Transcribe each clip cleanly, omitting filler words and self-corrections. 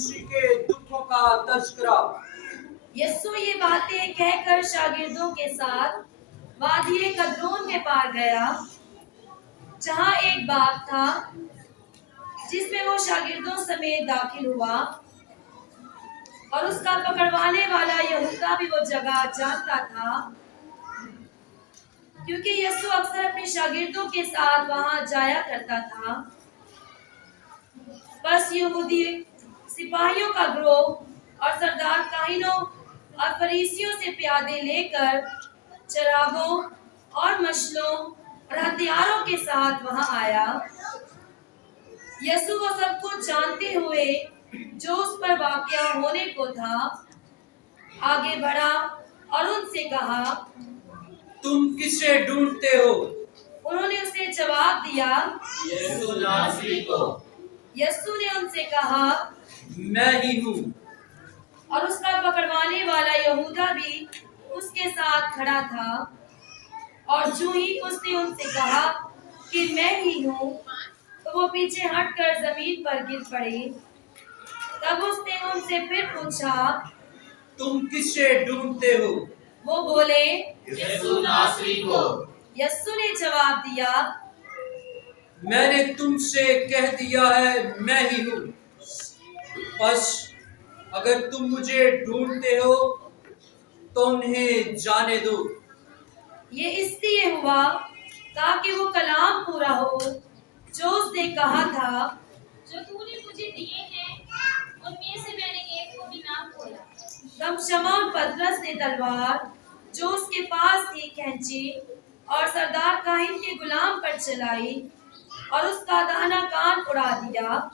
मसीह के दुखों का तस्करा। यीशु ये बातें कहकर शागिर्दों के साथ वादी कद्रोन में पार गया, जहाँ एक बाग था जिसमें वो शागिर्दों समेत दाखिल हुआ, और उसका पकड़वाने वाला यहूदा भी वो जगह जानता था, क्योंकि यीशु अक्सर अपने शागिर्दों के साथ वहां जाया करता था। बस यहूदी सिपाहियों का ग्रोह और सरदार काहिनों और फरीसियों से प्यादे लेकर चरागों और मशलों और हथियारों के साथ वहां आया। यीशु वो सब कुछ जानते हुए जो उस पर वाक़या होने को था, आगे बढ़ा और उनसे कहा, तुम किसे ढूंढते हो? उन्होंने उसे जवाब दिया, यीशु नासरी को। यीशु ने उनसे कहा, मैं ही हूँ। और उसका पकड़वाने वाला यहूदा भी उसके साथ खड़ा था। और जो ही उसने उनसे कहा कि मैं ही हूँ, तो वो पीछे हटकर जमीन पर गिर पड़े। तब उसने उनसे फिर पूछा, तुम किसे ढूंढते हो? वो बोले, यीशु नासरी को। यीशु ने जवाब दिया, मैंने तुमसे कह दिया है, मैं ही हूँ। बस अगर तुम मुझे ढूंढते हो तो उन्हें जाने दो। ये इसलिए हुआ ताकि वो कलाम पूरा हो जो उसने कहा था, जो तूने मुझे दिए हैं उनमें से मैंने एक को भी ना खोला। तब शमौन पतरस ने तलवार जो उसके पास थी खींची और सरदार काहिन के गुलाम पर चलाई और उसका दाहिना कान उड़ा दिया।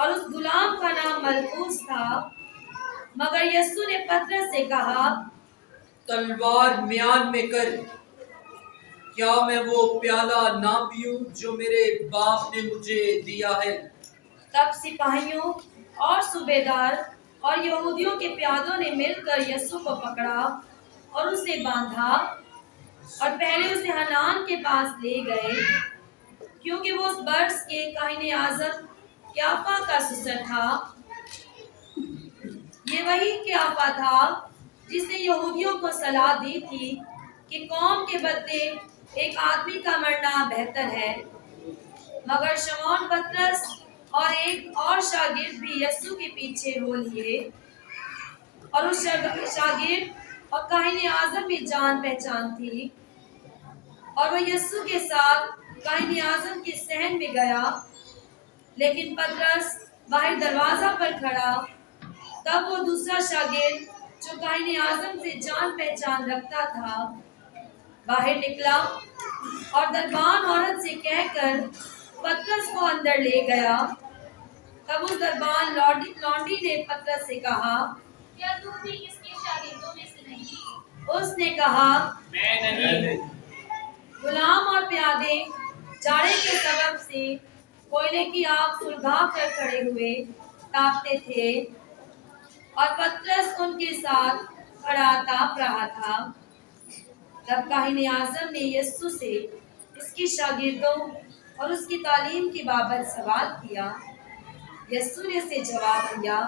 और उस गुलाम का नाम मलकूस था। मगर यीशु ने पतरस से कहा, तलवार म्यान में कर। क्या मैं वो प्याला ना पीऊं जो मेरे बाप ने मुझे दिया है? तब सिपाहियों और सूबेदार और यहूदियों के प्यादों ने मिलकर यीशु को पकड़ा और उसे बांधा और पहले उसे हनान के पास ले गए, क्योंकि वो उस बर्स के काहिने आज़म क्याफा का ससुर था। ये वही क्याफा था जिसने यहूदियों को सलाह दी थी कि कौम के बदले एक आदमी का मरना बेहतर है। मगर शमौन पतरस और एक और शागिर्द भी यीशु के पीछे हो लिए, और उस शागिर्द और काहिने आज़म भी जान पहचान थी, और वो यीशु के साथ काहिने आज़म के सहन में गया। लेकिन पतरस बाहर दरवाजा पर खड़ा। तब वो दूसरा शागिर्द जो काहिने आज़म से जान पहचान रखता था बाहर निकला और दरबान औरत से कहकर पतरस को अंदर ले गया। तब उस दरबान लौंडी ने पतरस से कहा, क्या तू भी इसके शागिर्दों में से नहीं? उसने कहा, मैं नहीं। गुलाम और प्यादे जाड़े के सबब से कोयले की आग सुलगा कर खड़े हुए तापते थे, और पतरस उनके साथ खड़ा ताप रहा था। तब काहिने आज़म ने यीशु से इसकी शागिर्दों और उसकी तालीम की बाबत सवाल किया। यीशु ने उसे जवाब दिया,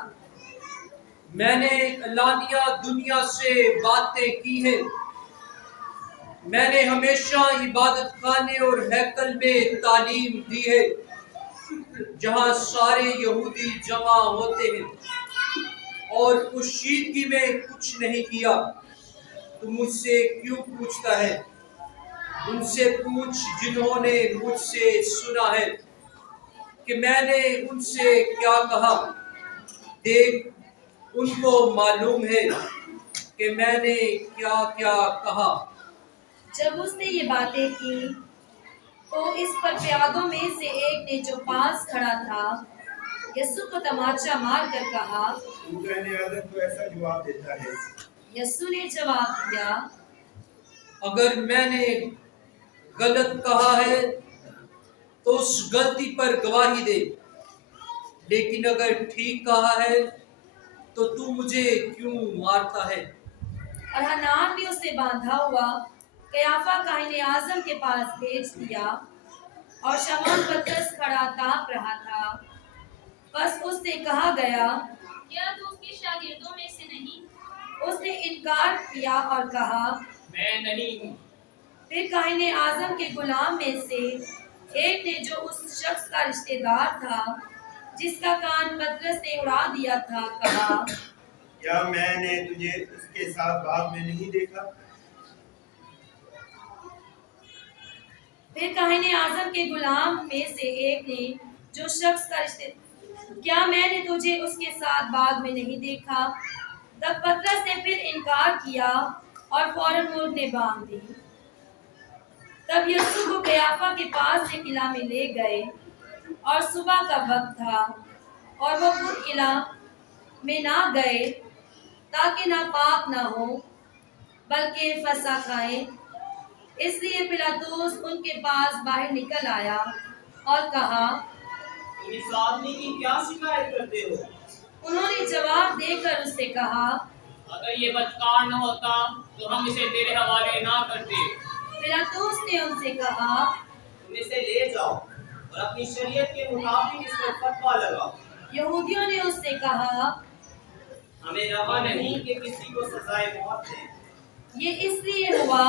मैंने अलानिया दुनिया से बातें की है। मैंने हमेशा इबादत खाने और हैकल में तालीम दी है, जहाँ सारे यहूदी जमा होते हैं, और पोशीदगी में कुछ नहीं किया। तू मुझसे क्यों पूछता है? उनसे पूछ जिन्होंने मुझसे सुना है कि मैंने उनसे क्या कहा। देख, उनको मालूम है कि मैंने क्या क्या कहा। जब उसने ये बातें की तो इस पर प्यादों में से एक ने जो पास खड़ा था यीशु को तमाचा मार कर कहा, तू कहने आदम को ऐसा जवाब देता है? यीशु ने जवाब दिया, अगर मैंने गलत कहा है तो उस गलती पर गवाही दे, लेकिन अगर ठीक कहा है तो तू मुझे क्यों मारता है? और हनान भी उसे बांधा हुआ कयाफा काहिने आज़म के पास भेज दिया, और शमौन पतरस खड़ा ताप रहा था। बस उससे कहा गया, क्या तू उसके शागिर्दों में से नहीं? उसने इनकार किया और कहा, मैं नहीं हूँ। फिर काहिने आजम के गुलाम में से एक ने, जो उस शख्स का रिश्तेदार था जिसका कान पतरस ने उड़ा दिया था, कहा, क्या मैंने तुझे उसके साथ बाग में नहीं देखा? फिर काहिने आजम के गुलाम में से एक ने, जो शख्स का रिश्ते, क्या मैंने तुझे उसके साथ बाग में नहीं देखा? तब पतरस ने फिर इनकार किया और फौरन मुर्दे बांध दी। तब यीशु को कयाफा के पास से किला में ले गए और सुबह का वक्त था और वो खुद किला में ना गए ताकि ना पाक ना हो बल्कि फसा खाएं। इसलिए पिलातुस उनके पास बाहर निकल आया और कहा, तुम इस आदमी की क्या शिकायत करते हो? उन्होंने जवाब देकर उससे कहा, अगर ये बदकार न होता तो हम इसे तेरे हवाले ना करते। पिलातुस ने उनसे कहा, तुम इसे ले जाओ और अपनी शरीयत के मुताबिक इस पर फतवा लगाओ। यहूदियों ने उससे कहा, हमें रवा नहीं कि किसी को सजाए मौत दें। ये इसलिए हुआ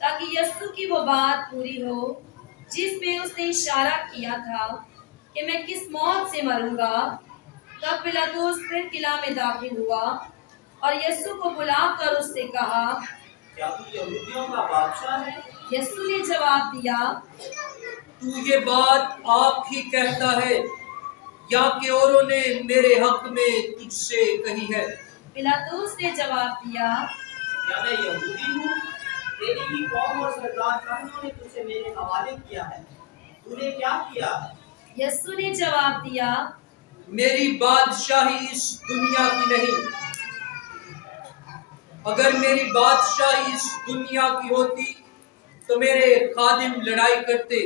ताकि यीशु की वो बात पूरी हो जिसमें उसने इशारा किया था कि मैं किस मौत से मरूंगा। तब पिलातुस फिर किला में दाखिल हुआ और यीशु को बुलाकर उससे कहा, क्या तू यहूदियों का बादशाह है? यीशु ने जवाब दिया, तू ये बात आप ही कहता है या कि औरों ने मेरे हक में तुझसे कही है? पिलातुस ने जवाब दिया, क्या मैं यहूदी हूँ? तेरी ही कौम और सरदार काहनों ने तुझे मेरे हवाले किया है। तूने क्या किया? यीशु ने जवाब दिया, मेरी बादशाही इस दुनिया की नहीं। अगर मेरी बादशाही इस दुनिया की होती तो मेरे खादिम लड़ाई करते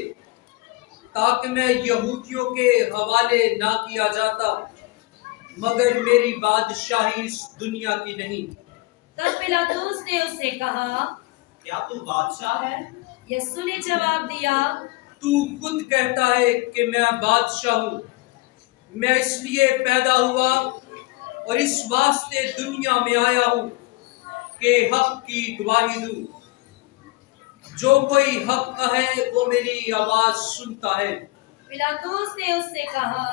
ताकि मैं यहूदियों के हवाले ना किया जाता, मगर मेरी बादशाही इस दुनिया की नहीं। तब पिलातुस ने उससे कहा, क्या तू बादशाह है? यीशु ने जवाब दिया, तू खुद कहता है कि मैं बादशाह हूँ। मैं इसलिए पैदा हुआ और इस वास्ते दुनिया में आया हूँ कि हक की गवाही दूं। जो कोई हक का है वो मेरी आवाज सुनता है। पिलातुस ने उससे कहा,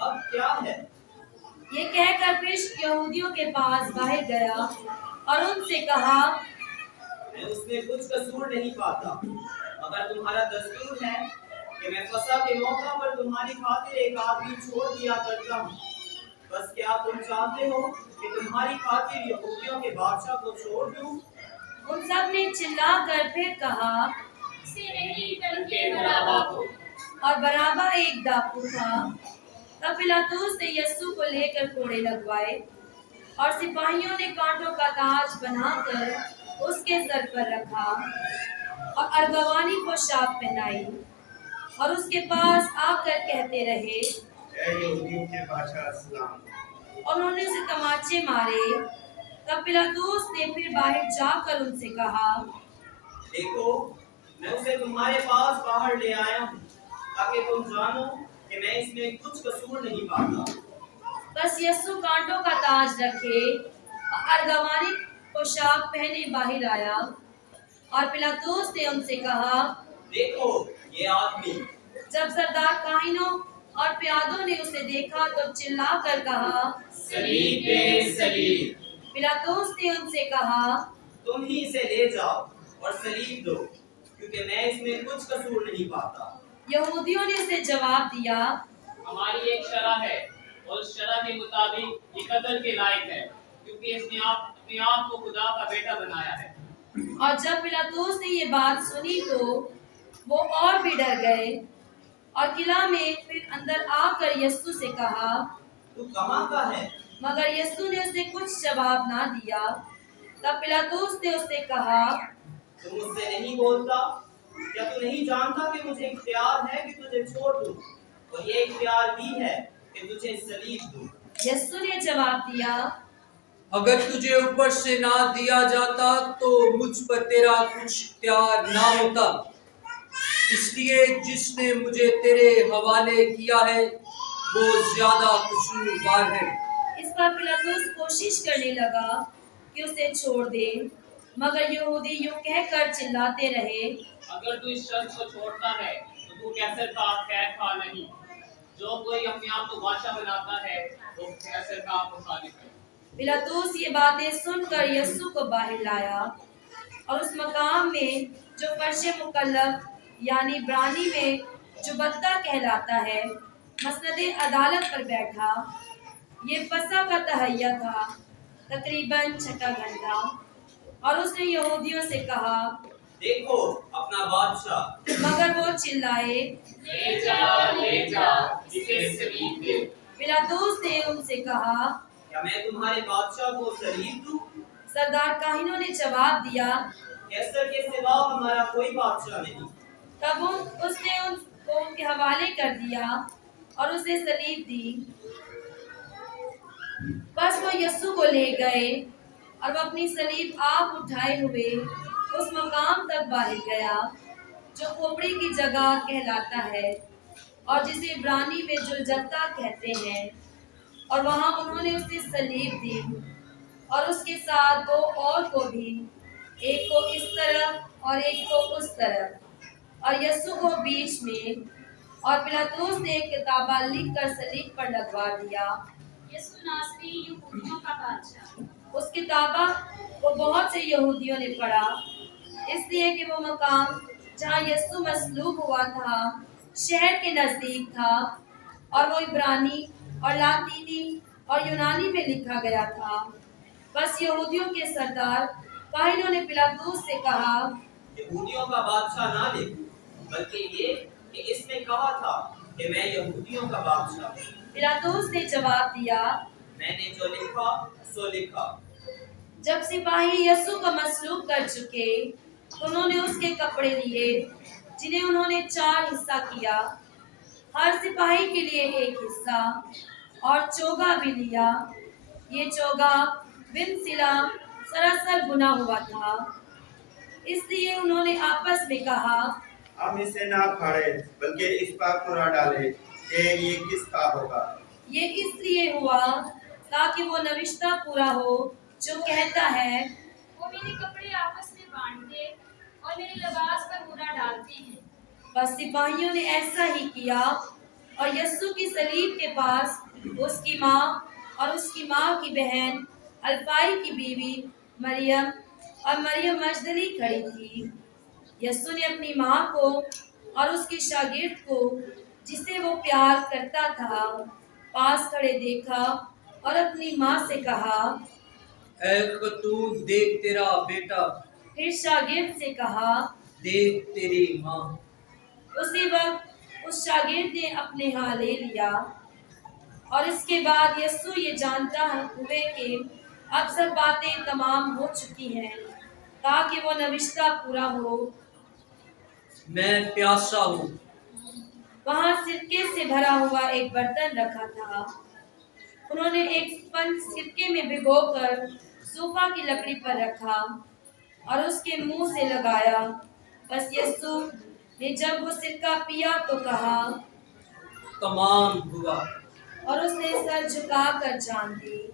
अब क्या है? ये कहकर फिर यहूदियों के पास बाहर गया और उनसे कहा, मैं उसमें कुछ कसूर नहीं पाता। अगर तुम्हारा दस्तूर है कि मैं फसा के मौका पर तुम्हारी खातिर एक आदमी छोड़ दिया करता हूँ, बस क्या तुम चाहते हो कि तुम्हारी खातिर यहूदियों के बादशाह को छोड़ दूं? उन सब ने चिल्लाकर फिर कहा, इसे नहीं बल्कि बराबा को। और बराबा एक डाकू था। तब पिलातुस ने यीशु को लेकर कोड़े लगवाए और सिपाहियों ने कांटों का ताज बनाकर उसके सर पर रखा और अर्गवानी पोशाक पहनाई और उसके पास आकर कहते रहे, ऐ यहूदियों के बादशाह सलाम। और उन्होंने उसे तमाचे मारे। तब पिलातुस ने फिर बाहर जाकर उनसे कहा, देखो, मैं उसे तुम्हारे पास बाहर ले आया हूँ ताकि तुम जानो कि मैं इसमें कुछ कसूर नहीं पाता। बस यीशु कांटों का ताज रखे और अर्गवानी पोशाक पहने बाहर आया और पिलातुस ने उनसे कहा, देखो ये आदमी। जब सरदार काहिनों और प्यादों ने उसे देखा तो चिल्लाकर कहा, सलीब पे सलीब। पिलातुस ने उनसे कहा, तुम ही इसे ले जाओ और सलीब दो, क्योंकि मैं इसमें कुछ कसूर नहीं पाता। यहूदियों ने उसे जवाब दिया, हमारी एक शरह है और उस शरह के मुताबिक ये कत्ल के लायक है, क्योंकि इसने अपने आप को खुदा का बेटा बनाया है। और जब पिलातुस ने ये बात सुनी तो वो और भी डर गए और किला में फिर अंदर आकर यीशु से कहा, तू कहाँ का है? मगर यीशु ने उसे कुछ जवाब ना दिया। तब पिलातुस ने उससे कहा, तुम मुझसे नहीं बोलता? क्या तू नहीं जानता कि मुझे इख्तियार है कि तुझे छोड़ दूं, और ये इख्तियार भी है कि तुझे सलीब दूं? यीशु ने जवाब दिया, अगर तुझे ऊपर से ना दिया जाता तो मुझ पर तेरा कुछ इख्तियार ना होता। इसलिए जिसने मुझे तेरे हवाले किया है वो ज्यादा कसूरवार है। इस पर पिलातुस कोशिश करने लगा कि उसे छोड़ दे, मगर यहूदी यूं कहकर चिल्लाते रहे, अगर तू इस शख्स को छोड़ता है तो तू कैसर का खैर खा नहीं। जो कोई अपने आप को बादशाह बनाता है वो कैसर का मुखालिफ है। पिलातुस ये बातें सुनकर यीशु को बाहर लाया और उस मकाम में जो फर्श मुकल्लफ यानी इब्रानी में जो बद्दा कहलाता है, मसनदे अदालत पर बैठा। ये फसह का तहैया था, तकरीबन 6 घंटा। और उसने यहूदियों से कहा, देखो अपना बादशाह। मगर वो चिल्लाए। ले जा, इसे सलीब दे। पिलातुस ने उनसे कहा, क्या मैं तुम्हारे बादशाह को सलीब दूं? सरदार काहिनों ने जवाब दिया, कैसर के सिवा हमारा कोई बादशाह नहीं। तब उसने उनको उनके हवाले कर दिया और उसे सलीब दी। बस वो यीशु को ले गए और वो अपनी सलीब आप उठाए हुए उस मकाम तक बाहर गया जो खोपड़ी की जगह कहलाता है और जिसे इब्रानी में जुलजत्ता कहते हैं, और वहां उन्होंने उसे सलीब दी और उसके साथ 2 और को भी, एक को इस तरफ और एक को उस तरफ, और यीशु को बीच में। और पिलातुस ने एक किताबा लिख कर सलीब पर लगवा दिया। यीशु नासरी यहूदियों का बादशाह। उस किताबा को बहुत से यहूदियों ने पढ़ा, इसलिए कि वो मकाम जहाँ यीशु मसलूब हुआ था शहर के नजदीक था, और वो इब्रानी और लातीनी और यूनानी में लिखा गया था। बस यहूदियों के सरदार काहिनों ने पिलातुस से कहा, यहूदियों का बादशाह ना लिख, बल्कि ये कि इसने कहा था कि मैं यहूदियों का बादशाह हूँ। पिलातुस ने जवाब दिया, मैंने जो लिखा सो लिखा। जब सिपाही यीशु को मसलूब कर चुके, उन्होंने उसके कपड़े लिए जिन्हें उन्होंने 4 हिस्सा किया, हर सिपाही के लिए एक हिस्सा, और चोगा भी लिया। ये चोगा बिन सिला सरासर बुना हुआ था। इसलिए उन्होंने आपस में कहा, हम इसे ना फाड़े बल्कि इस पर कुरा डाले कि ये किसका होगा। ये इसलिए हुआ ताकि वो नविश्ता पूरा हो जो कहता है, वो मेरे कपड़े आपस में बांटते और मेरे लिबास पर बुरा डालते हैं। बस सिपाहियों ने ऐसा ही किया, और यीशु की सलीब के पास उसकी माँ और उसकी माँ की बहन अल्फाई की बीवी मरियम और मरियम मजदली खड़ी थी। यीशु ने अपनी माँ को और उसके शागिर्द को, जिसे वो प्यार करता था, पास खड़े देखा और अपनी माँ से कहा, ऐ खतून देख तेरा बेटा, फिर शागिर्द से कहा, देख तेरी माँ। उसी वक्त उस शागिर्द ने अपने यहाँ ले लिया। और इसके बाद यीशु ये जानता हुए कि अब सब बातें तमाम हो चुकी हैं, ताकि वो नविश्ता पूरा हो, मैं प्यासा हूँ। वहाँ सिरके से भरा हुआ एक बर्तन रखा था। उन्होंने एक स्पंज सिरके में भिगोकर सूफा की लकड़ी पर रखा और उसके मुंह से लगाया। बस यीशु ने जब वो सिरका पिया तो कहा, तमाम हुआ। और उसने सर झुकाकर जान दी।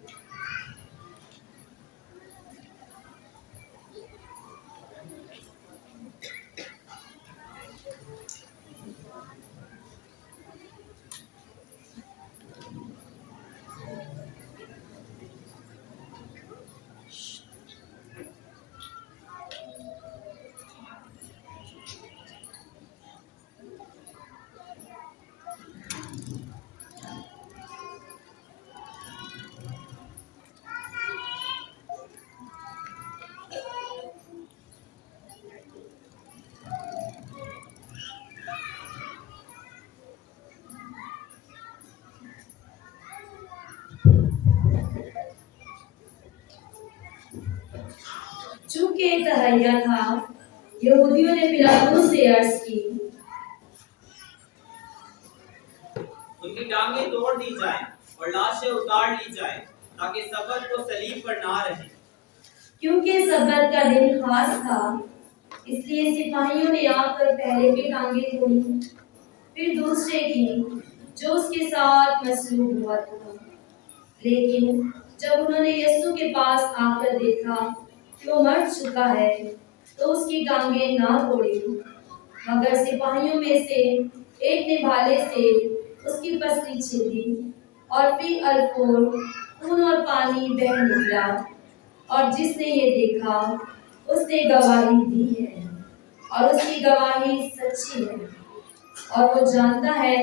चूंकि तहैया था, यहूदियों ने पिलातुस से अर्ज की, उनकी टांगें तोड़ दी जाएं और लाशें उतार ली जाएं, ताकि सब्त को सलीब पर ना रहे। क्योंकि सब्त का दिन खास था, इसलिए सिपाहियों ने आकर पहले की टांगें तोड़ी, फिर दूसरे की, जो उसके साथ मसलूब हुआ था। लेकिन जब उन्होंने यीशु के पास आकर देखा कि वो मर चुका है, तो उसकी टांगें ना तोड़ी, मगर सिपाहियों में से एक ने भाले से उसकी पसली छेदी और फिर अल्पोर खून और पानी बह निकला। और जिसने ये देखा उसने गवाही दी है, और उसकी गवाही सच्ची है, और वो जानता है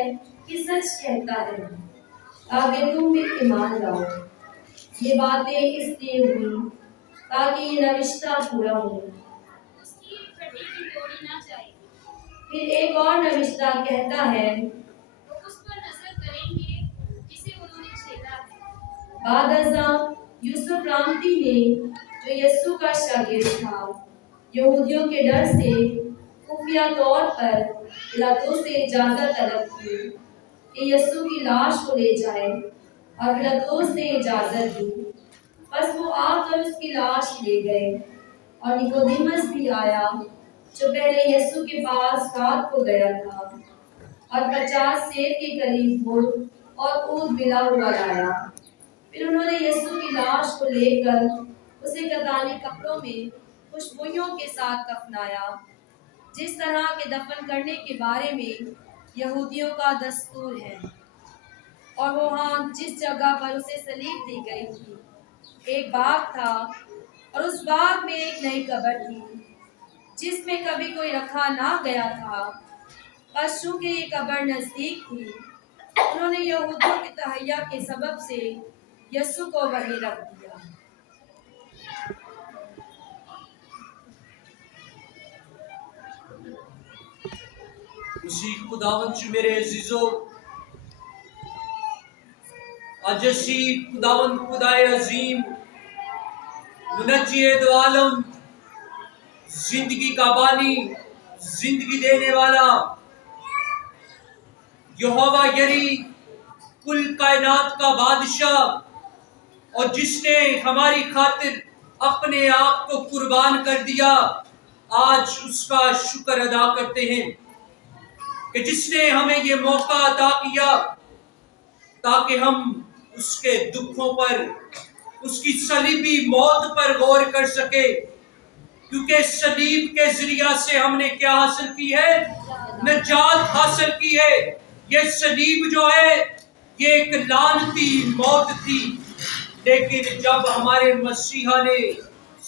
कि सच कहता है, ताकि तुम भी ईमान लाओ। ये बातें इसलिए हुई ताकि ये नविश्ता पूरा हो। उसकी फटी भी तोड़ी ना जाए। फिर एक और नविश्ता कहता है, वो उस पर नजर करेंगे जिसे उन्होंने छेदा है। बाद अज़ां यूसुफ रामती ने, जो यीशु का शागिर्द था, यहूदियों के डर से खुफिया तौर पर पिलातुस से इजाजत तलब की कि यीशु की लाश को ले जाए, और पिलातुस ने इजाजत दी। बस वो आकर उसकी लाश ले गए, और निकोदेमस भी आया, जो पहले यीशु के पास रात को गया था, और 50 सेर के करीब गुड़ और ऊद मिला हुआ लाया। फिर उन्होंने यीशु की लाश को लेकर उसे कतानी कपड़ों में खुशबुइयों के साथ कफनाया, जिस तरह के दफन करने के बारे में यहूदियों का दस्तूर है। और वहाँ जिस जगह पर उसे सलीब दी गई थी, एक बाग था, और उस बाग में एक नई कब्र थी, जिसमें कभी कोई रखा ना गया था। बस चूंकि ये कब्र नजदीक थी, उन्होंने यहूदियों के तहैया के सबब से यीशु को वहीं रख दिया। उसी खुदावंद च मेरे अजीजो, अज असी खुदावंद खुदाए अजीम मुनज्जिए दो आलम, जिंदगी का बानी, जिंदगी देने वाला यहोवा यरी, कुल कायनात का बादशाह, और जिसने हमारी खातिर अपने आप को कुर्बान कर दिया, आज उसका शुक्र अदा करते हैं कि जिसने हमें ये मौका अता किया ताकि हम उसके दुखों पर, उसकी सलीबी मौत पर गौर कर सके। क्योंकि सलीब के जरिया से हमने क्या हासिल की है? निजात हासिल की है। ये सलीब जो है ये एक लानती मौत थी, लेकिन जब हमारे मसीहा ने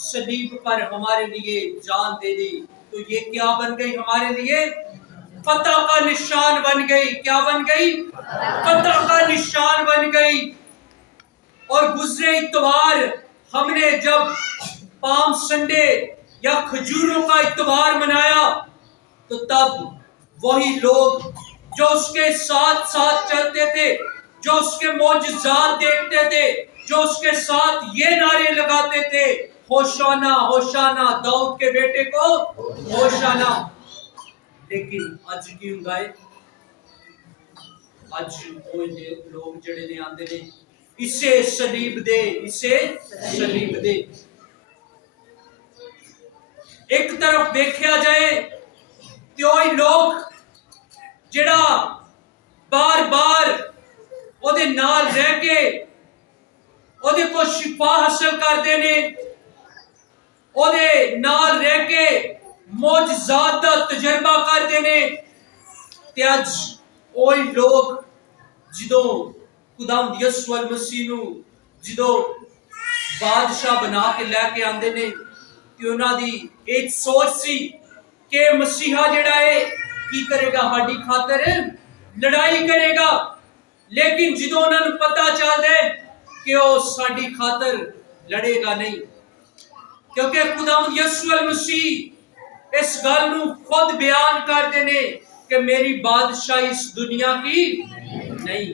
सलीब पर हमारे लिए जान दे दी, तो ये क्या बन गई हमारे लिए? फतह का निशान बन गई। क्या बन गई? फतह का निशान बन गई। और गुजरे इतवार हमने जब पाम संडे या खजूरों का इतवार मनाया, तो तब वही लोग जो उसके साथ साथ चलते थे, जो उसके मौजज़ात देखते थे, जो उसके साथ ये नारे लगाते थे, होशाना होशाना दाऊद के बेटे को होशाना, लेकिन अज क्यों गाए? अज वो लोग जड़े ने आंदे ने, इसे सलीब दे, इसे सलीब दे। एक तरफ देखा जाए तो लोग जड़ा बार बार ओदे नाल रह के ओदे को शिफा हासिल करते ने, ओदे नाल रह के मौजज़ात दा तजर्बा करते ने, ते अज ओही लोग जिदों खुदावंद यीशु मसीह नूं जिदों बादशाह बना के लैके आंदे ने, कि उन्हां दी एक सोच सी कि मसीहा जिहड़ा है की करेगा? साडी खातर लड़ाई करेगा। लेकिन जिदों उन्हां नूं पता चलदा है कि वो साडी खातर लड़ेगा नहीं, क्योंकि खुदावंद यीशु मसीह इस गल नूं खुद बयान करदे ने कि मेरी बादशाही इस दुनिया की नहीं।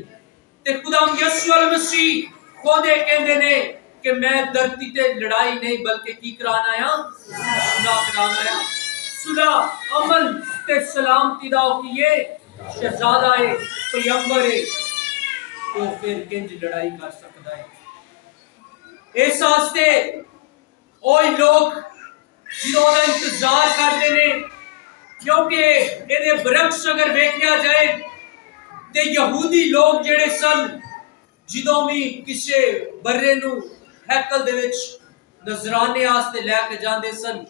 ते खुदावंद यीशु मसीह खुद ये कहंदे ने कि मैं धरती ते लड़ाई नहीं बल्कि की कराना आया? सुलह कराना आया। सुलह अमन ते सलामती दा कीए शहजादा है, पैगंबर है, तो फिर किंज लड़ाई कर सकता है? इस वास्ते ओही लोग जिन्हों दा इंतजार करते ने, क्योंकि इहदे बरक्स अगर वेख्या जाए ਤੇ ਯਹੂਦੀ ਲੋਕ ਜਿਹੜੇ ਸਨ ਜਦੋਂ ਵੀ ਕਿਸੇ ਬਰਰੇ ਨੂੰ ਹੈਕਲ ਦੇ ਵਿੱਚ ਨਜ਼ਰਾਨੇ ਵਾਸਤੇ ਲੈ ਕੇ ਜਾਂਦੇ ਸਨ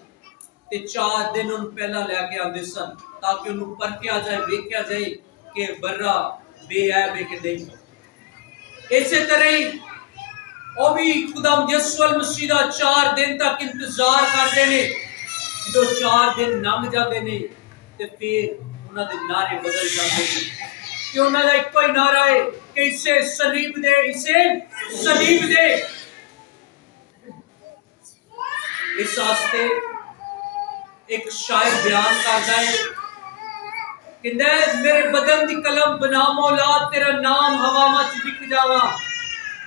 ਤੇ 4 ਦਿਨ ਉਹਨੂੰ ਪਹਿਲਾਂ ਲੈ ਕੇ ਆਉਂਦੇ ਸਨ ਤਾਂ ਕਿ ਉਹਨੂੰ ਪਰਖਿਆ ਜਾਏ, ਵੇਖਿਆ ਜਾਏ ਕਿ ਬਰਰਾ ਬੇਅੈਬ ਹੈ ਕਿ ਨਹੀਂ। ਇਸੇ ਤਰ੍ਹਾਂ ਹੀ ਉਹ ਵੀ ਖੁਦਾਵੰਦ ਯਿਸੂ ਮਸੀਹ ਦਾ 4 ਦਿਨ ਤੱਕ ਇੰਤਜ਼ਾਰ ਕਰਦੇ ਨੇ। ਜਦੋਂ 4 ਦਿਨ ਲੰਘ ਜਾਂਦੇ ਨੇ ਤੇ ਫਿਰ ਉਹਨਾਂ ਦੇ ਨਾਰੇ ਬਦਲ ਜਾਂਦੇ ਨੇ ਕਿ ਉਹਨਾਂ ਦਾ ਇੱਕੋ ਹੀ ਨਾਰਾ ਹੈ ਕਿ ਇਸੇ ਸਲੀਬ ਦੇ, ਇਸੇ ਸਲੀਬ ਦੇ। ਇਸ ਵਾਸਤੇ ਇੱਕ ਸ਼ਾਇਰ ਬਿਆਨ ਕਰਦਾ ਹੈ, ਕਹਿੰਦਾ ਹੈ, ਮੇਰੇ ਬਦਨ ਦੀ ਕਲਮ ਬਨਾ ਮੌਲਾ ਤੇਰਾ ਨਾਮ ਹਵਾਵਾਂ 'ਚ ਲਿਖ ਜਾਵਾਂ।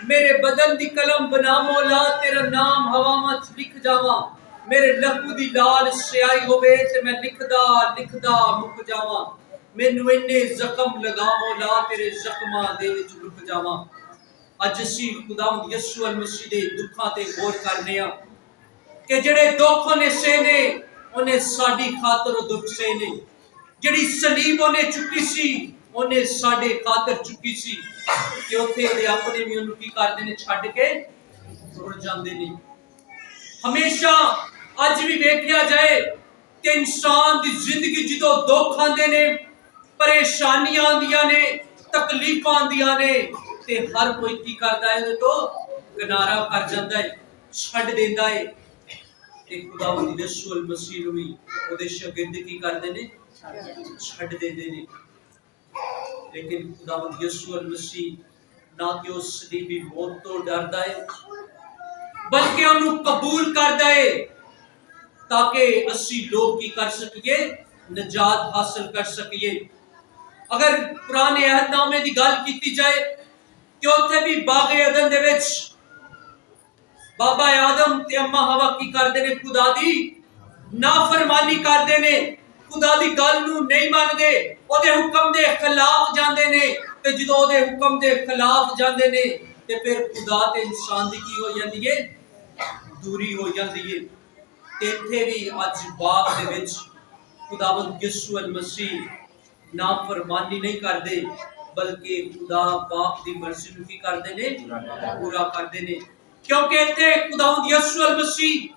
ਮੇਰੇ ਬਦਨ ਦੀ ਕਲਮ ਬਨਾ ਮੌਲਾ ਤੇਰਾ ਨਾਮ ਹਵਾਵਾਂ 'ਚ ਲਿਖ ਜਾਵਾਂ। ਮੇਰੇ ਲਹੂ ਦੀ ਲਾਲ ਸਿਆਹੀ ਹੋਵੇ ਤੇ ਮੈਂ ਲਿਖਦਾ ਲਿਖਦਾ ਮੁੱਕ ਜਾਵਾਂ। ਮੈਨੂੰ ਇੰਨੇ ਜ਼ਖਮ ਲਗਾ ਮੌਲਾ ਤੇਰੇ ਜ਼ਖਮਾਂ ਦੇ ਵਿੱਚ ਰੁਕ ਜਾਵਾਂ। ਅੱਜ ਅਸੀਂ ਖੁਦਾਵੰਦ ਯਿਸੂ ਮਸੀਹ ਦੇ ਦੁੱਖਾਂ ਤੇ ਗੌਰ ਕਰਨੇ ਆ ਕਿ ਜਿਹੜੇ ਦੁੱਖ ਉਹਨੇ ਸਹੇ ਨੇ, ਉਹਨੇ ਸਾਡੀ ਖਾਤਰ ਉਹ ਦੁੱਖ ਸਹੇ ਨੇ। ਜਿਹੜੀ ਸਲੀਬ ਉਹਨੇ ਚੁੱਕੀ ਸੀ, ਉਹਨੇ ਸਾਡੇ ਖਾਤਰ ਚੁੱਕੀ ਸੀ ਕਿ ਉੱਥੇ ਉਹਦੇ ਆਪਣੇ ਵੀ ਉਹਨੂੰ ਕੀ ਕਰਦੇ ਨੇ, ਛੱਡ ਕੇ ਤੁਰ ਜਾਂਦੇ ਨੇ। ਹਮੇਸ਼ਾ ਅੱਜ ਵੀ ਵੇਖਿਆ ਜਾਏ ਕਿ ਇਨਸਾਨ ਦੀ ਜ਼ਿੰਦਗੀ ਜਦੋਂ ਦੁੱਖ ਆਉਂਦੇ ਨੇ, ਪਰੇਸ਼ਾਨੀਆਂ ਆਉਂਦੀਆਂ ਨੇ, ਤਕਲੀਫਾਂ ਆਉਂਦੀਆਂ ਨੇ ਤੇ ਹਰ ਕੋਈ ਕੀ ਕਰਦਾ ਹੈ, ਉਹਦੇ ਤੋਂ ਕਿਨਾਰਾ ਕਰ ਜਾਂਦਾ ਹੈ, ਛੱਡ ਦਿੰਦਾ ਹੈ। ਤੇ ਖੁਦਾਵੰਦ ਯਿਸੂ ਮਸੀਹ ਨੂੰ ਵੀ ਉਹਦੇ ਸ਼ਾਗਿਰਦ ਕੀ ਕਰਦੇ ਨੇ, ਛੱਡ ਦਿੰਦੇ ਨੇ। ਲੇਕਿਨ ਖੁਦਾਵੰਦ ਯਿਸੂ ਮਸੀਹ ਨਾ ਕਿ ਉਸ ਸਲੀਬੀ ਮੌਤ ਤੋਂ ਡਰਦਾ ਹੈ ਬਲਕਿ ਉਹਨੂੰ ਕਬੂਲ ਕਰਦਾ ਹੈ ਤਾਂ ਕਿ ਅਸੀਂ ਲੋਕ ਕੀ ਕਰ ਸਕੀਏ, ਨਜਾਤ ਹਾਸਲ ਕਰ ਸਕੀਏ। ਅਗਰ ਪੁਰਾਣੇ ਅਹਿਦਨਾਮੇ ਦੀ ਗੱਲ ਕੀਤੀ ਜਾਏ ਕਿ ਉੱਥੇ ਵੀ ਬਾਗੇ ਅਦਨ ਦੇ ਵਿੱਚ ਬਾਬਾ ਆਦਮ ਤੇ ਅੰਮਾ ਹਵਾ ਕੀ ਕਰਦੇ ਨੇ, ਖੁਦਾ ਦੀ ਨਾਫਰਮਾਨੀ ਕਰਦੇ ਨੇ, ਖੁਦਾ ਦੀ ਗੱਲ ਨੂੰ ਨਹੀਂ ਮੰਨਦੇ, ਉਹਦੇ ਹੁਕਮ ਦੇ ਖਿਲਾਫ ਜਾਂਦੇ ਨੇ। ਤੇ ਜਦੋਂ ਉਹਦੇ ਹੁਕਮ ਦੇ ਖਿਲਾਫ ਜਾਂਦੇ ਨੇ ਤੇ ਫਿਰ ਖੁਦਾ ਤੇ ਇਨਸਾਨ ਦੀ ਕੀ ਹੋ ਜਾਂਦੀ ਹੈ, ਦੂਰੀ ਹੋ ਜਾਂਦੀ ਹੈ। ਤੇ ਇੱਥੇ ਵੀ ਅੱਜ ਬਾਗ ਦੇ ਵਿੱਚ ਖੁਦਾਵੰਦ ਯਿਸੂ ਮਸੀਹ ਨਾਫਰਮਾਨੀ ਨਹੀਂ ਕਰਦੇ ਬਲਕਿ ਖੁਦਾ ਬਾਪ ਦੀ ਮਰਜ਼ੀ ਨੂੰ ਕੀ ਕਰਦੇ ਨੇ, ਪੂਰਾ ਕਰਦੇ ਨੇ। ਕਿਉਂਕਿ ਇੱਥੇ ਖੁਦਾਵੰਦ ਯਿਸੂ ਮਸੀਹ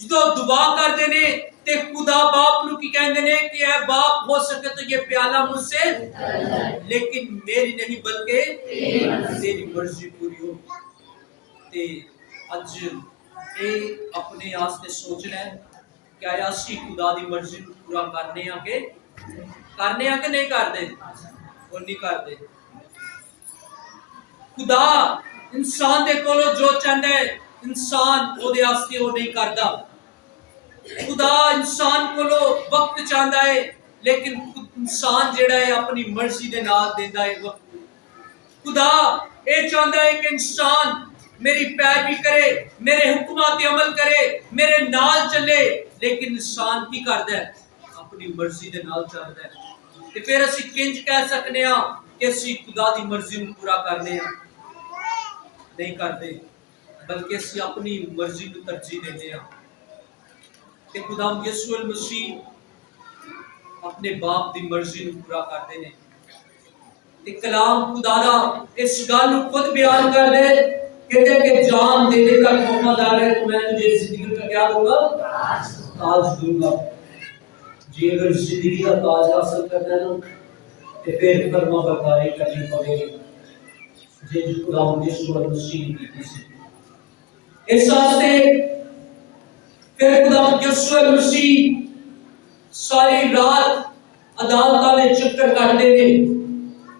ਜਦੋਂ ਦੁਆ ਕਰਦੇ ਨੇ ਤੇ ਖੁਦਾ ਬਾਪ ਨੂੰ ਕੀ ਕਹਿੰਦੇ ਨੇ ਕਿ ਐ ਬਾਪ ਹੋ ਸਕੇ तो ये प्याला मुझसे लेकिन मेरी नहीं बल्कि तेरी मर्जी पूरी हो। ते अज ये अपने वास्ते सोचना है कि ਅਸੀਂ खुदा दी मर्जी ਨੂੰ पूरा करने आ कि नहीं करते, और नहीं करते। खुदा इंसान दे कोलों जो चाहता है इंसान ਉਹਦੇ ਵਾਸਤੇ ਉਹ नहीं करता। खुदा इंसान कोलो वक्त चाहता है लेकिन इंसान जेड़ा है अपनी मर्जी दे नाल देंदा है वक्त। खुदा ये चाहता है कि इंसान मेरी पैरवी करे, मेरे हुक्मां ते अमल करे, मेरे नाल चले, लेकिन इंसान की करदा है, अपनी मर्जी दे नाल चलदा है। ते फिर असीं किंज कह सकने आ कि असीं खुदा दी मर्जी नूं पूरा करने आ, नहीं करते बल्कि असीं अपनी मर्जी नूं तरजीह देंदे आ। ते खुदावंद यीशु मसीह अपने बाप दी मर्जी नूं पूरा करदे ने। ते कलाम खुदा दा इस गल नूं खुद बयान कर दे, कहते कि जान देने का वफादार है तो मैं तुझे जिंदगी का क्या दूंगा, ताज दूंगा। जी अगर जिंदगी का ताज हासिल करना है ना ते फिर फरमा बरदारी करनी पड़ेगी जे खुदावंद यीशु मसीह ने की सी। इस वास्ते फिर खुदावंद यीशु मसीह सारी रात अदालतां दे चक्कर काटदे ने।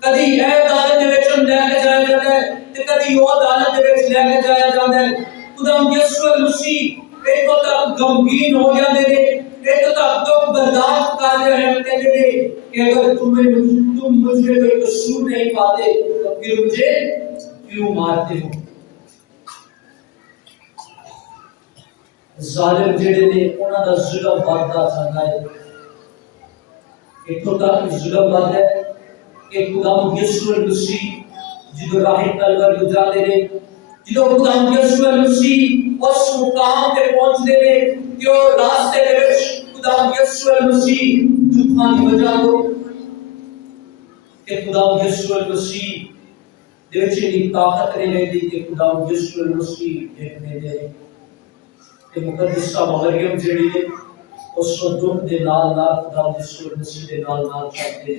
कदी ए अदालत दे विच लैके जाया जाता है ते कदी वो अदालत दे विच लैके जाया जाता है। खुदावंद यीशु मसीह एक तक गमगीन हो जाते ने, एक तक दुख बर्दाश्त कर रहे हैं, कहते ने कि अगर तुम मुझे कोई कसूर नहीं पाते तो फिर मुझे क्यों मारते हो। जालिम जेड़े ने उन्हां दा जुल्म बढ़दा जांदा है। इत्थों तक जुल्म बढ़दा है कि खुदावंद यीशु मसीह जिदों राह तलवार गुजारदे ने, जिदों खुदावंद यीशु मसीह उस मुकाम ते पहुंचदे ने कि वो रास्ते दे विच खुदावंद यीशु मसीह दुखां दी वजह तो کہ خدا یسوع مسیح دے وچ دی طاقت نہیں رہندی کہ خدا یسوع مسیح دیکھنے دے کہ مقدسہ مریم جڑی ہے اس کو دکھ دے نال نال خدا یسوع مسیح دے نال نال چلتے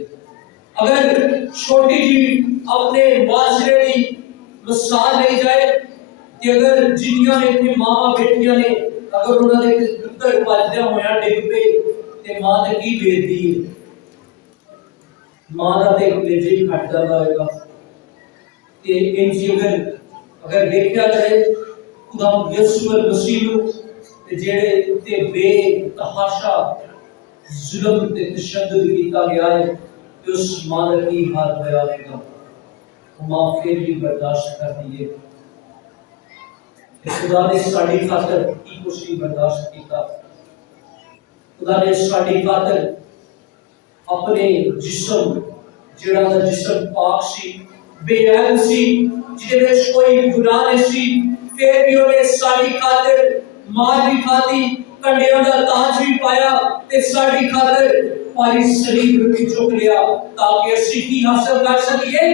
اگر چھوٹی جی اپنے معاشرے دی مثال لے جائے کہ اگر جنیاں نے اپنی ماں بیٹیاں نے اگر انہوں نے پتر پالدیا ہویا ڈگ پہ تے ماں تے کی بیٹی ہے ماں دا تے کلیجے ہی کھٹ جاتا ہوئے گا کہ ان چیز اگر دیکھا جائے خدا یسوع مسیح تے جڑے تے بے تحاشا ظلم تے تشدد کیتا گیا ہے کہ اس ماں کی حال ہوا گا ماں پھر بھی برداشت کر دیے خدا نے ساڑی خاطر کی کچھ نہیں برداشت کیتا خدا نے ساڑی خاطر اپنے جسم جڑا دا جسم پاک سی بے عیب سی جہدے وچ کوئی گناہ نہیں سی پھر بھی انہیں ساڑی خاطر مار بھی کھاتی کنڈیاں دا تاج بھی پایا تے ساڑی خاطر پاری صلیب بھی چک لیا تاکہ اسی کی حاصل کر سکیے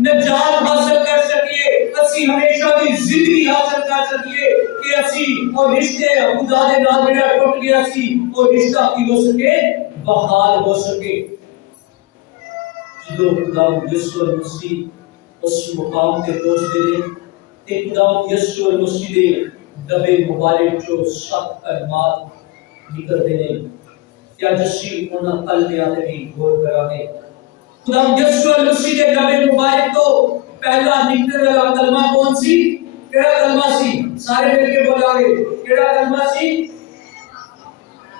نجات حاصل کر سکیے اسی ہمیشہ کی زندگی حاصل کر سکیے کہ اسی اور رشتے خدا دے نال جڑا ٹوٹ گیا سی وہ رشتہ کی ہو سکے بحال ہو سکے جو خدا یسوع مسیح اس مقام تے پہنچ دے تے خدا یسوع مسیح دے دبے مبارک جو سخت کلمات نکلتے ہیں کیا جسی انہاں قلبیاں تے بھی غور کرا گے خدا یسوع مسیح دے نبی مبارک تو پہلا نکلنے والا کلمہ کون سی کیڑا کلمہ سی سارے مل کے بولا گے کیڑا کلمہ سی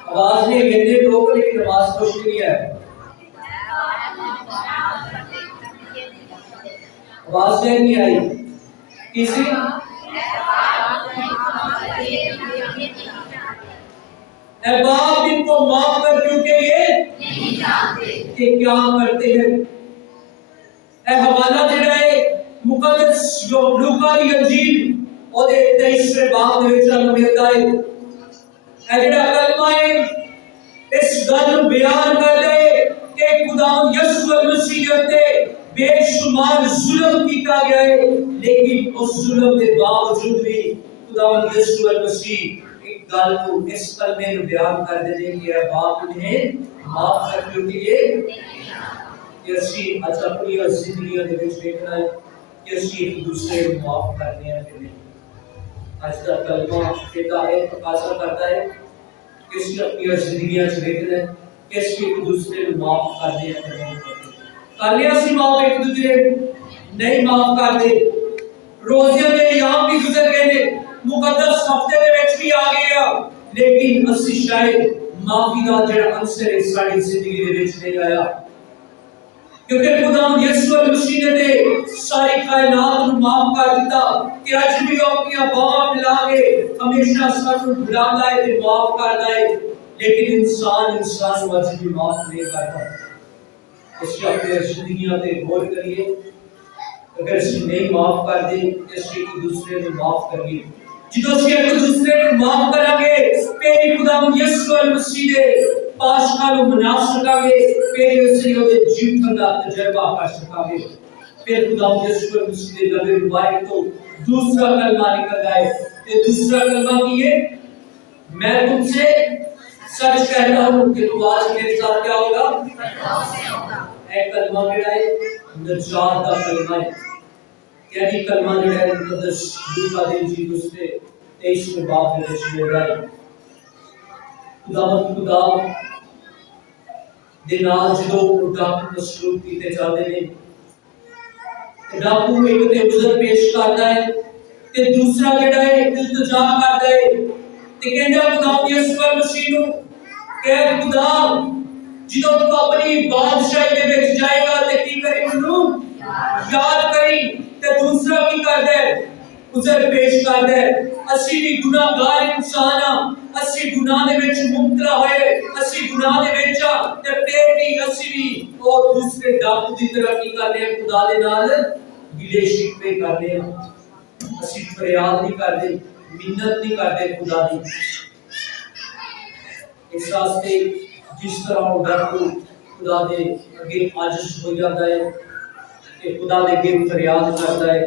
آواز نہیں گندے لوگ لیکن آواز کچھ نہیں ہے آواز نہیں آئی کسی اے باپ ان کو معاف کر کیونکہ یہ نہیں جانتے کہ کیا کرتے ہیں اے حوالہ جڑا ہے مقدس جو لوکا دی انجیل اور 23ویں باب دے وچ ہمیں ملتا ہے اے جڑا کلمہ ہے اس گل بیان کر دے کہ خدا یسوع مسیح تے بے شمار ظلم کیتا گیا ہے لیکن اس ظلم کے باوجود بھی خدا یسوع مسیح ایک گل کو اس کلمے میں بیان کر دے کہ اے باپ انہیں معاف کر کیونکہ کہ اسی اچھا اپنی زندگی دے وچ دیکھنا ہے کہ اسی ایک دوسرے کو معاف کرنے ہیں کہ نہیں آج کا کلمہ کا ایک تقاضا کرتا ہے کہ اسی اپنی زندگی وچ دیکھنا ہے کہ اسی ایک دوسرے کو معاف کرنے ہیں کہ نہیں کالیا سی معاف ایک دوسرے نہیں معاف کرتے روزے دے ایام بھی گزر گئے نے مقدس ہفتے دے وچ بھی آ گیا لیکن اسی شاید معافی دا جڑا عنصر ہے ساری زندگی دے وچ نہیں آیا کیونکہ خدا یسوع مسیح نے ساری کائنات کو معاف کر دیتا کہ اج بھی اپنی باہاں ملا کے ہمیشہ سانوں بھلاتا ہے تے معاف کرتا ہے لیکن انسان کو اج بھی معاف نہیں کرتا اس کی اپنی زندگیاں تے غور کریے اگر اسی نہیں معاف کر دے اس ایک دوسرے کو معاف کریے جدوں اسی ایک دوسرے کو معاف کریں گے پھر خدا یسوع مسیح دے پاشکاں نوں منا سکاں گے پھر اسی دے جیون دا تجربہ کر سکاں گے پھر خدا یسوع مسیح دے نبی مبارک تو دوسرا کلمہ نکلتا ہے تے دوسرا کلمہ کی ہے میں تم سے سچ کہتا ہوں کہ تو آج میرے ساتھ کیا ہوگا اے کلمہ میرا ہے نجات دا کلمہ ہے یعنی کلمہ جو ہے مقدس لوکا دی انجیل اس سے 23ویں باب میں مل رہا ہے خدا دے نال جدوں ڈاکو مسلوب کیتے جاندے نے ڈاکو ایک تے عذر پیش کردا ہے تے دوسرا جڑا ہے التجا کردا ہے تے کہندا خدا یسوع مسیح نوں کہ خدا جدوں تو اپنی بادشاہی دے وچ جائے گا تے کی کرے منوں یاد کری تے دوسرا کی کردا ہے عذر پیش کردا ہے اسی بھی گناہگار انسان ہاں اسی گناہ دے وچ مبتلا ہوئے اسی گناہ دے وچ تے پھر بھی اسی بھی اور دوسرے ڈاکو دی طرح کی کرنے ہیں خدا دے نال گلے شکوے کرنے ہیں اسی فریاد نہیں کرتے منت نہیں کرتے خدا دی اس واسطے جس طرح وہ ڈاکو खुदा दे अगे आजिश हो जाता है कि खुदा दे अगे फरियाद करता है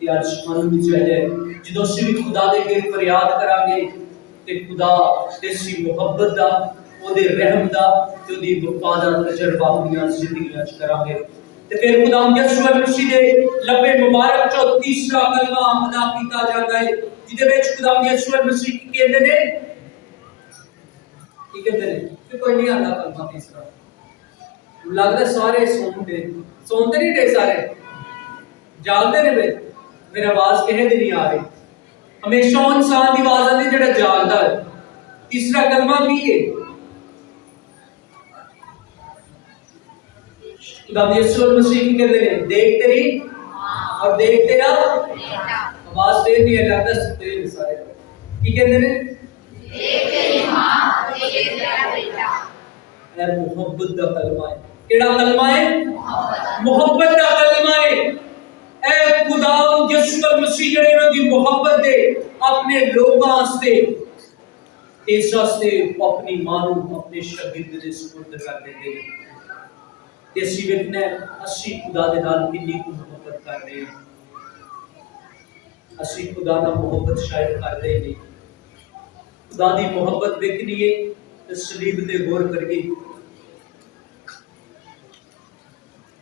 कि आज मन भी चाहिए जो असीं भी खुदा दे अगे फरियाद करांगे ते खुदा तेसी मुहब्बत दा ओदे रहम दा ते ओदी वफा दा तजर्बा अपनी जिंदगियां च करांगे ते फिर खुदा यीशु मसीह दे लबे मुबारक चो तीसरा कलमा अदा कीता जाता है जिदे विच खुदा यीशु मसीह की कहंदे ने कि कोई नहीं आंदा कलमा तीसरा लगता सारे सोते नहीं रहे सारे जागते ने मेरी आवाज कहे दी नहीं आ रही हमेशा इंसान की आवाज आती जो जागता है तीसरा कलमा की है यीशु मसीह की कहते हैं देख तेरी और देख तेरा आवाज देर नहीं है लगता सुनते हैं सारे की कहते हैं देख तेरी मां देख तेरा बेटा ए मोहब्बत दा कलमा है केड़ा कलमा है मोहब्बत दा कलमा है ए खुदा यीशु मसीह जेड़े ने दी मोहब्बत दे अपने लोकां वास्ते इस वास्ते अपनी मां नु अपने शागिर्द दे सुपुर्द कर देंदे ने ते असीं वेखना असीं खुदा दे नाल कितनी मोहब्बत कर रहे हैं असीं खुदा नाल मोहब्बत शायद करदे ही नहीं खुदा दी मोहब्बत वेखनी है ते सलीब ते गौर करके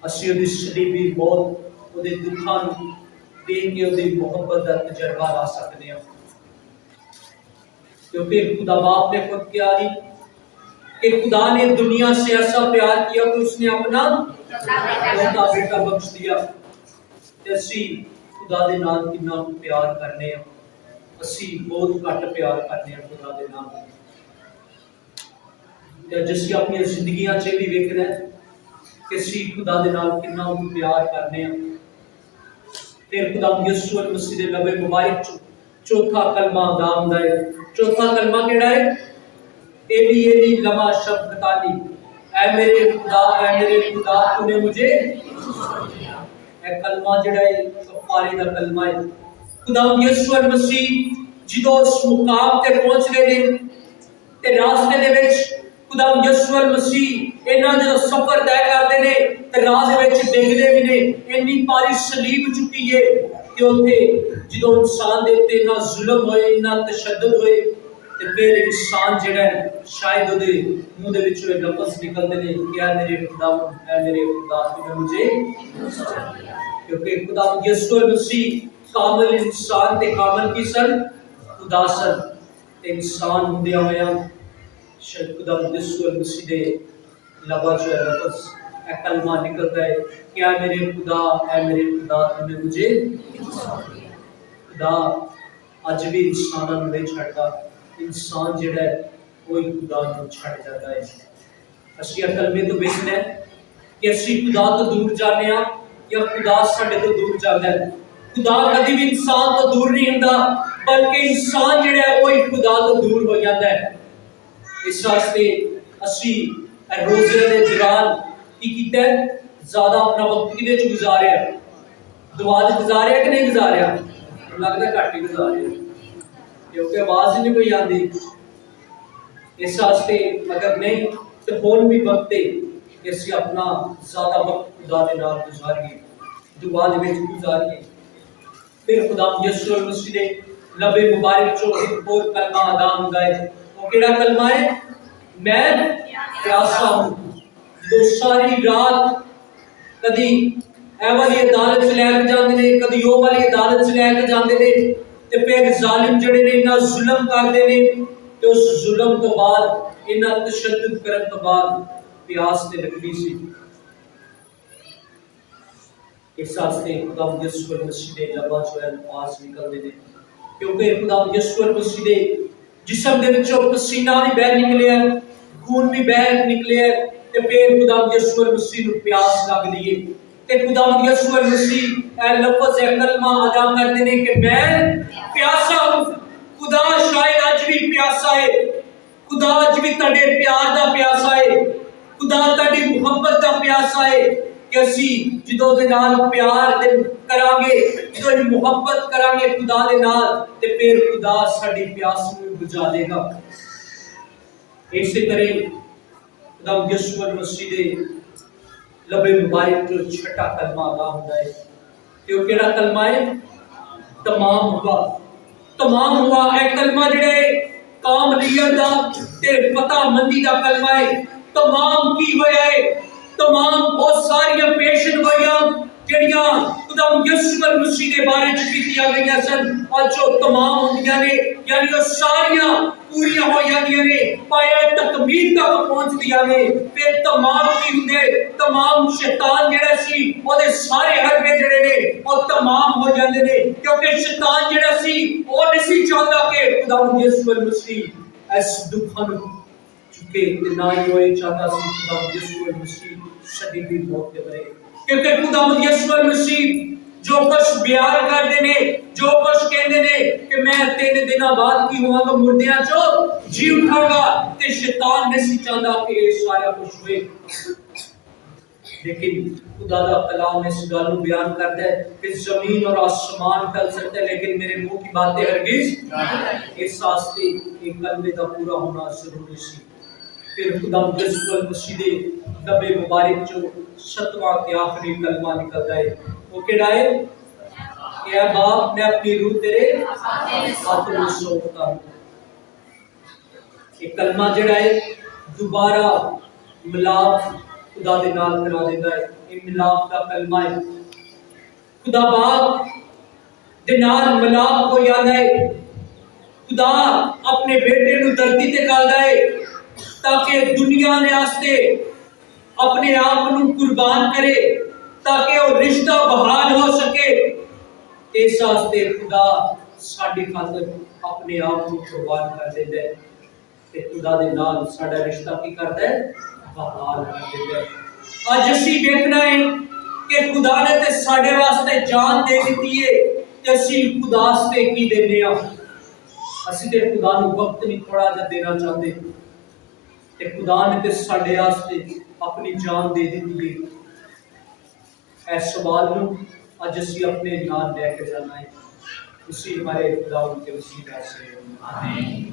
असीं उहदी सलीबी मौत उहदे दुखां नूं देख के उहदी मोहब्बत दा तजर्बा ला सकदे हां क्योंकि खुदा बाप ने खुद किया कि खुदा ने दुनिया से ऐसा प्यार किया कि उसने अपना बेटा बख्श दिया असीं खुदा दे नाल कितना प्यार करने हैं असीं बहुत घट प्यार करने हैं खुदा दे नाल जिसकी अपनी जिंदगियां च भी वेखना है कि असीं खुदा दे नाल कितना प्यार करने हैं फिर खुदा यीशु मसीह दे लबे मुबारक चौथा कलमा अदा हुंदा है चौथा कलमा केड़ा है एली लमा शब्बतानी ऐ मेरे खुदा तूने मुझे ए कलमा जेड़ा है कफारे दा कलमा है खुदा यीशु मसीह जिदों उस मुकाम ते पहुंच गए ने ते रास्ते दे विच खुदा यीशु मसीह इन्हां जो सफर तय करदे ने ते राह दे विच डिगदे भी ने इन्नी भारी सलीब चुकी है कि उत्थे जिदों इंसान दे उत्ते इन्ना जुल्म होए इन्ना तशद्दुद होए ते फिर इंसान जेड़ा है शायद उहदे मुंह दे विचों लफ्ज़ निकलदे ने क्या मेरे खुदा तूने मुझे क्योंकि खुदा यीशु मसीह कामिल इंसान ते कामिल की सन खुदा सन इंसान हुंदे होया शायद खुदा यीशु मसीह दे लबा जो लफ्ज़ ए कलमा निकलता है क्या मेरे खुदा तूने मुझे खुदा अज भी इंसानां नूं नहीं छड्डदा इंसान जेड़ा है कोई खुदा नूं छड्ड जाता है असीं कलमे तो वेखना है कि असीं खुदा तो दूर जाने या खुदा साडे तो दूर जाता है खुदा कभी भी इंसान तो दूर नहीं हुंदा बल्कि इंसान जेड़ा है वही खुदा तो दूर हो जाता है इस वास्ते असीं रोज़े दे दौरान की कीता है ज्यादा अपना वक्त किदे च गुजारिया दुआ च गुजारिया कि नहीं गुजारिया लगता घट ही गुजारिया क्योंकि आवाज ही नहीं कोई आती इस वास्ते अगर नहीं तो होर भी वक्त है कि असीं अपना ज्यादा वक्त खुदा दे नाल गुजारिए दुआ दे विच गुजारिए फिर खुदा यीशु मसीह दे लबे मुबारक चो एक और कलमा अदा हुंदा है वो केड़ा कलमा है मैं प्यासा हूं जो सारी रात कदी ए वाली अदालत च लैके जांदे ने कदी ओ वाली अदालत च लैके जांदे ने ते फिर जालिम जेड़े ने इन्ना जुल्म करदे ने ते उस जुल्म तो बाद इन्ना तशद्दुद करन तो बाद प्यास ते लगदी सी इस वास्ते खुदा यीशु मसीह दे लबा जो अल्फाज निकलदे ने क्योंकि खुदा यीशु मसीह दे जिस्म दे विचों पसीना भी बह निकलिया खून भी बह निकलिया ते फिर खुदा यीशु मसीह नूं प्यास लगदी है ते खुदा यीशु मसीह ए लफ्ज़ ए कलमा अदा करदे ने कि मैं प्यासा हूं खुदा शायद अज भी प्यासा है खुदा अज भी तेरे प्यार दा प्यासा है खुदा तेरी मुहब्बत दा प्यासा है कि असीं जिदों दे नाल प्यार करांगे जिदों मुहब्बत करांगे खुदा दे नाल ते फिर खुदा साडी प्यास नूं बुझा देगा इस तरह खुदा यीशु मसीह दे लबे मुबारक जो छठा कलमा अदा होता है ते वो केड़ा कलमा है तमाम हुआ एक कलमा जेड़े कामलियत दा ते पता मंदी दा कलमा है तमाम की होया है तमाम बहुत सारियां पेशन होइयां ਜਿਹੜੀਆਂ खुदा यीशु मसीह ਦੇ ਬਾਰੇ ਚ ਕੀਤੀਆਂ ਗਈਆਂ ਸਨ और जो तमाम ਹੁੰਦੀਆਂ ਨੇ ਯਾਨੀ ਉਹ ਸਾਰੀਆਂ ਪੂਰੀਆਂ ਹੋ ਜਾਂਦੀਆਂ ਨੇ ਪਾਇਆ ਤਕਮੀਲ ਤੱਕ ਪਹੁੰਚਦੀਆਂ ਨੇ ਫਿਰ तमाम ਕੀ ਹੁੰਦੇ तमाम ਸ਼ੈਤਾਨ ਜਿਹੜਾ ਸੀ ਉਹਦੇ ਸਾਰੇ ਹਰਬੇ ਜਿਹੜੇ ਨੇ ਉਹ तमाम ਹੋ ਜਾਂਦੇ ਨੇ ਕਿਉਂਕਿ ਸ਼ੈਤਾਨ ਜਿਹੜਾ ਸੀ ਉਹ ਨਹੀਂ ਸੀ ਚਾਹੁੰਦਾ ਕਿ खुदा यीशु मसीह ਇਸ ਦੁੱਖਾਂ ਨੂੰ ਚੁੱਕੇ ਤੇ ਨਾ ਹੀ ਉਹ ਚਾਹਤਾ ਸੀ खुदा यीशु मसीह सदी ਦੀ ਮੌਤ ਤੇ ਮਰੇ क्योंकि खुदा यीशु मसीह जो कुछ बयान करते ने जो कुछ कहते ने कि मैं 3 दिनों बाद की होवांगा मुर्दियां चो जी उठाऊंगा ते शैतान नहीं चाहता कि ये सारा कुछ होए लेकिन खुदा दा कलाम इस गल को बयान करता है कि जमीन और आसमान टल सकते हैं लेकिन मेरे मुंह की बातें हरगिज इस वास्ते एक कलमे दा पूरा होना जरूरी सी फिर खुदा यीशु मसीह दे नबे मुबारक जो 7वां ते आखिरी कलमा निकलता है वो केड़ा है कि ऐ बाप मैं अपनी रूह तेरे हाथ में सौंपता हूं ये कलमा जेड़ा है दोबारा मिलाप खुदा दे नाल करा देता है ये मिलाप का कलमा है खुदा बाप दे नाल मिलाप हो जाता है खुदा अपने बेटे नु धरती ते घालदा है ताकि दुनिया ने आस्ते अपने आप को कुर्बान करे ताकि वो रिश्ता बहाल हो सके इस वास्ते खुदा साडी खातिर अपने आप को कुर्बान कर देता है ते खुदा दे नाल साडा रिश्ता की करता है बहाल कर देता है आज असी देखना है कि खुदा ने ते साडे वास्ते जान दे दी है ते असी खुदा वास्ते की देने आ असी ते खुदा नु वक्त नहीं थोड़ा जा देना चाहते ते खुदा ने ते साडे वास्ते अपनी जान दे दी है इस सवाल नू अज असी अपने नाल लेके जाना है उसी हमारे खुदा के वसीले से आमीन।